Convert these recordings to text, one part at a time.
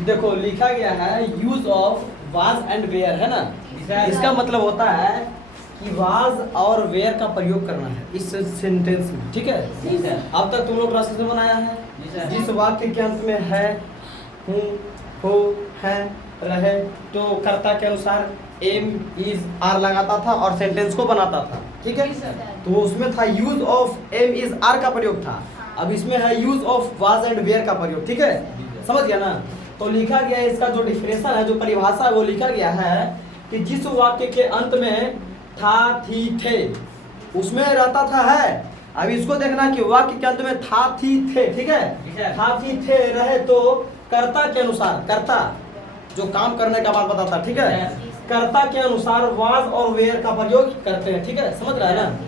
देखो लिखा गया है use of was and were, है ना। इसका मतलब होता है कि वाज और वेयर का प्रयोग करना है इस सेंटेंस में, ठीक है। अब तक तुम लोग क्लासेस में बनाया है जिस वाक्य के अंत में है, हूँ, हो, है, रहे, तो कर्ता के अनुसार एम इज आर लगाता था और सेंटेंस को बनाता था, ठीक है। तो उसमें था use of am is are का प्रयोग था। अब इसमें है use of was and were का प्रयोग, ठीक है। समझ गया ना। तो लिखा गया है इसका जो डिफिनेशन है, जो परिभाषा है वो लिखा गया है कि जिस वाक्य के अंत में था, थी, थे, उसमें रहता था है। अब इसको देखना कि वाक्य के अंत में था, थी, थे, ठीक है। था, थी, थे, रहे, तो कर्ता के अनुसार, कर्ता जो काम करने का बात बताता, ठीक है, कर्ता के अनुसार वाज और वेयर का प्रयोग करते हैं, ठीक है। समझ रहा है ना।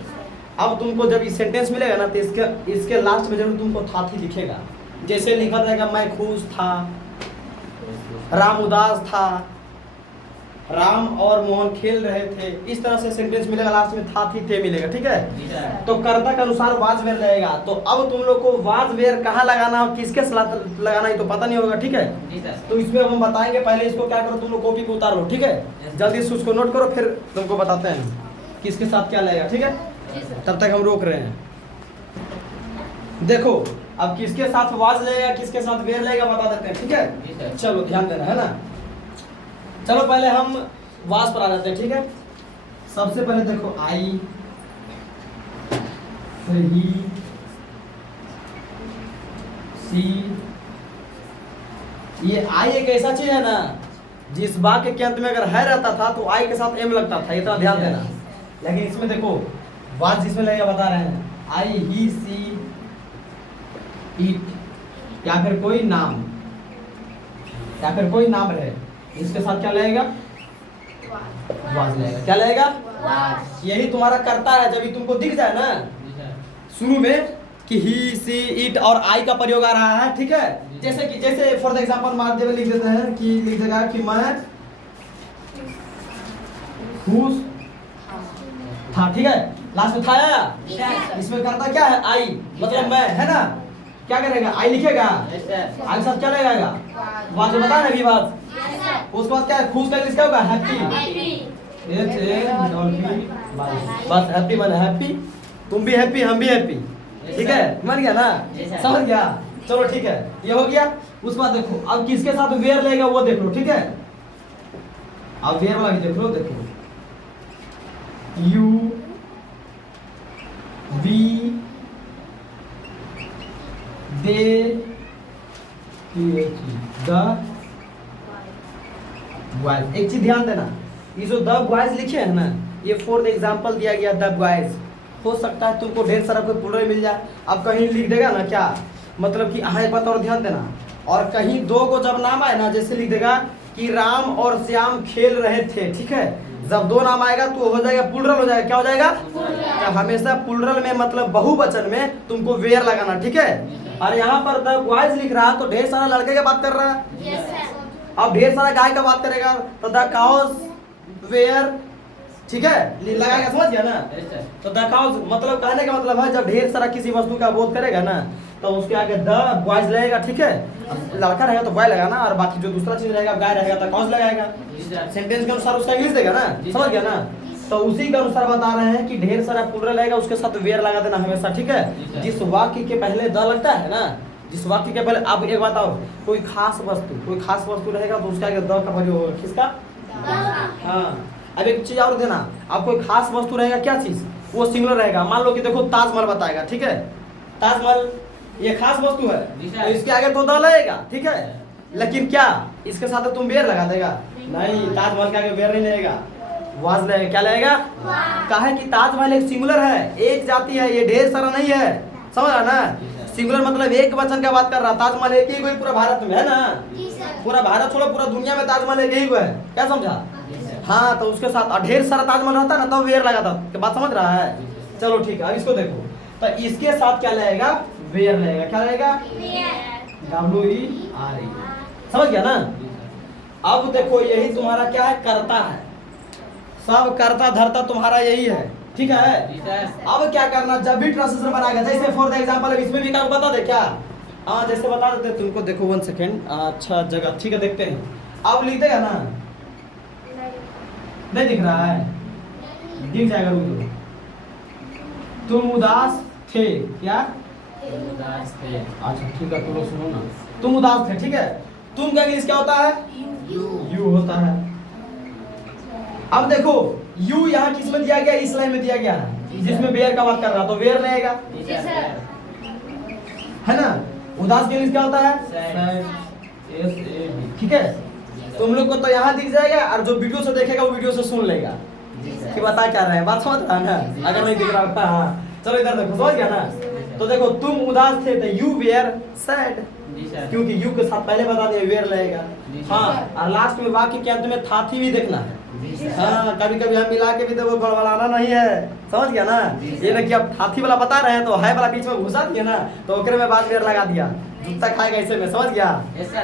अब तुमको जब ये सेंटेंस मिलेगा ना तो इसके लास्ट में जरूर तुमको था, थी दिखेगा। जैसे लिखा रहेगा मैं खुश था, राम उदास था, राम और मोहन खेल रहे थे, इस तरह से सेंटेंस मिलेगा। लास्ट में था, थी, थे मिलेगा, ठीक है। तो कर्ता के अनुसार वाज वेयर रहेगा। तो अब तुम लोग को वाज वेयर कहाँ लगाना और किसके साथ लगाना ये तो पता नहीं होगा, ठीक है। तो इसमें हम बताएंगे। पहले इसको क्या करो, तुम लोग कॉपी पे उतारो, ठीक है। जल्दी से उसको नोट करो, फिर तुमको बताते हैं किसके साथ क्या लगेगा, ठीक है। तब तक हम रोक रहे हैं। देखो अब किसके साथ वाज लगेगा, किसके साथ वेयर लगेगा बता देते हैं, ठीक है। चलो ध्यान देना, है ना। चलो पहले हम वाज पर आ जाते हैं, ठीक है। सबसे पहले देखो आई, फिर ही, सी। ये आई एक ऐसा चीज है ना जिस वाक्य के अंत में अगर है रहता था तो आई के साथ एम लगता था, इतना ध्यान देना। लेकिन इसमें देखो वाज जिसमें लगेगा बता रहे हैं, आई, ही, सी, इट, या फिर कोई नाम, या फिर कोई नाम रहे, इसके साथ क्या लगेगा, वाज लगेगा। क्या लगेगा, यही तुम्हारा करता है। जब ये तुमको दिख जाए ना शुरू में कि ही, सी, इट और आई का प्रयोग आ रहा है, ठीक है। जैसे फॉर द एग्जांपल माध्यम लिख देते हैं कि लिख देगा कि मैं खुश था, ठीक है। लास्ट में था आया, इसमें करता क्या है, आई, मतलब मैं, है ना। क्या करेगा, आई लिखेगा, आई के साथ क्या लगेगा, वाज बता ना, बात। उसके बाद क्या है, खुश का इंग्लिश क्या होगा, हैप्पी। बस हैप्पी माने हैप्पी, तुम भी हैप्पी, हम भी हैप्पी, ठीक है। मान गया ना, समझ गया। चलो ठीक है, ये हो गया। उसके बाद देखो अब किसके साथ वेयर लगेगा वो देख लो, ठीक है। अब वेयर वाला देख लो, देखो you, we, they, the boys. एक चीज ध्यान देना, ये जो द बॉयज लिखे हैं ना, ये फॉर द एग्जांपल दिया गया द बॉयज। हो सकता है तुमको ढेर सारा कोई प्लूरल मिल जाए। अब कहीं लिख देगा ना क्या, मतलब कि एक बात और ध्यान देना, और कहीं दो को जब नाम आए ना, जैसे लिख देगा कि राम और श्याम खेल रहे थे, ठीक है। जब दो नाम आएगा तो हो जाएगा प्लूरल, हो जाएगा, क्या हो जाएगा, तो हमेशा प्लूरल में मतलब बहुवचन में तुमको वेयर लगाना, ठीक है। और यहाँ पर द बॉयज लिख रहा है तो ढेर सारा लड़के की बात कर रहा है। अब ढेर सारा गाय का बात करेगा तो द काउज वेयर, ठीक है, लगाएगा, समझ गया ना। तो द काउज मतलब कहने का मतलब है जब ढेर सारा किसी वस्तु का बोध करेगा ना तो उसके आगे द बॉयज लगेगा, ठीक है। लड़का रहेगा तो बॉय लगाना, और बाकी जो दूसरा चीज रहेगा गाय रहेगा तो काउज लगाएगा। सेंटेंस के अनुसार उसका इंग्लिश देगा ना, समझ गया ना। तो उसी के अनुसार बता रहे हैं कि ढेर सारा प्लूरल रहेगा, उसके साथ वेयर लगा देना हमेशा, ठीक है। जिस वाक्य के पहले द लगता है ना, जिस वाक्य के पहले, अब एक बात और, कोई खास वस्तु रहेगा तो उसका आगे द का प्रयोग होगा, किसका, हाँ। अब एक चीज और देना, अब कोई खास वस्तु रहेगा, क्या चीज, वो सिंगुलर रहेगा। मान लो कि देखो ताजमहल बताएगा, ठीक है। ताजमहल ये खास वस्तु है तो इसके आगे तो द लगेगा, ठीक है। लेकिन क्या इसके साथ तुम वेयर लगा देगा, नहीं, ताजमहल के आगे वेयर नहीं लगेगा, वाज लगेगा। क्या लगेगा, काहे कि ताजमहल एक सिंगुलर है, एक जाति है, ये ढेर सारा नहीं है, समझ रहा ना। सिंगुलर मतलब एक वचन का बात कर रहा, ताजमहल एक ही कोई पूरा भारत में है ना, पूरा भारत छोड़ो पूरा दुनिया में ताजमहल एक ही को है, क्या समझा। हाँ, तो उसके साथ ढेर सारा ताजमहल रहता ना तब वेयर लगा था, बात समझ रहा है। चलो ठीक है, अब इसको देखो, तो इसके साथ क्या लगेगा, वेयर लगेगा। क्या लगेगा, WERE, समझ गया ना। अब देखो यही तुम्हारा क्या है, करता है, सब करता धरता तुम्हारा यही है, ठीक है। अब क्या करना, जब भी ट्रांसलेशन बनाएगा, जैसे फॉर द एग्जांपल इसमें भी क्या बता दे, क्या हाँ जैसे बता देते हैं तुमको, देखो 1 सेकेंड। अच्छा जगह, ठीक है देखते हैं। अब लिख देगा ना, नहीं दिख रहा है, दिख जाएगा, रुक दो। तुम उदास थे, क्या उदास थे। अच्छा ठीक है, तुम लोग सुनो ना, तुम उदास थे, ठीक है। तुम का इंग्लिश क्या होता है? यू होता है। अब देखो यू यहाँ किस में दिया गया? इस लाइन में दिया गया है जिसमें वेयर का बात कर रहा, तो वेयर रहेगा, है ना। उदास के इंग्लिश क्या होता है? ठीक है। तुम लोग को तो यहाँ दिख जाएगा, और जो वीडियो से देखेगा वो वीडियो से सुन लेगा कि बता क्या रहे हैं, बात समझ रहा है ना। अगर नहीं दिख रहा होगा, हाँ चलो इधर देखो, समझ गया ना। तो देखो तुम उदास थे, तो यू वेयर सैड, क्योंकि यू के साथ पहले बता दिया वेयर रहेगा। हाँ, और लास्ट में वाक्य के अंत में था थी भी देखना है। हाँ, कभी कभी हम मिला के भी देखो, गड़बड़ाना नहीं है, समझ गया ना। ये ना कि अब हाथी वाला बता रहे हैं तो है वाला बीच में घुसा दिया ना, तो ओकरे में बाद वेयर लगा दिया, जूता खाएगा ऐसे में, समझ गया।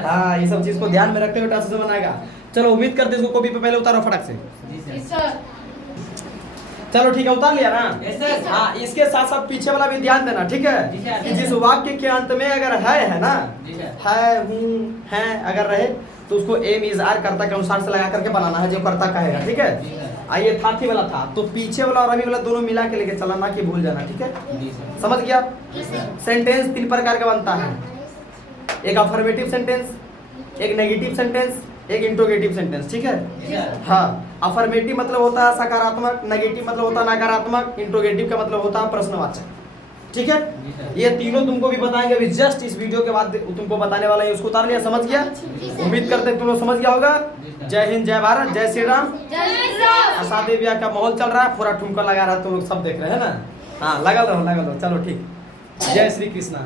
हाँ, ये सब चीज को ध्यान में रखते हुए टास्क बनाएगा। चलो उम्मीद करते इसको कॉपी पे पहले उतारो फटक से। चलो ठीक है, उतार लिया ना। हाँ, इसके साथ साथ पीछे वाला भी ध्यान देना, ठीक है। कि जिस वाक्य के अंत में अगर है ना, है, हूँ, है अगर रहे, तो उसको एम इज आर कर्ता के अनुसार से लगा करके बनाना है, जो कर्ता कहेगा, ठीक है। आइए था थी वाला था, तो पीछे वाला और अभी वाला दोनों मिला के लेके चलना, ना कि भूल जाना, ठीक है। समझ गया। सेंटेंस 3 प्रकार का बनता है, एक अफर्मेटिव सेंटेंस, एक नेगेटिव सेंटेंस, एक इंट्रोगेटिव सेंटेंस, ठीक है। हाँ, अफर्मेटिव मतलब होता है सकारात्मक, नेगेटिव मतलब होता है नकारात्मक, इंट्रोगेटिव का मतलब होता है प्रश्नवाचक, ठीक है। ये तीनों तुमको भी बताएंगे अभी, जस्ट इस वीडियो के बाद तुमको बताने वाला है। उसको उतार लिया, समझ गया। उम्मीद करते हैं तुम लोग समझ गया होगा। जय हिंद, जय भारत, जय श्री राम। शादी ब्याह का माहौल चल रहा है, पूरा ठुमका लगा रहा है, तुम लोग सब देख रहे हैं ना। हाँ, लगा लो, चलो ठीक। जय श्री कृष्णा।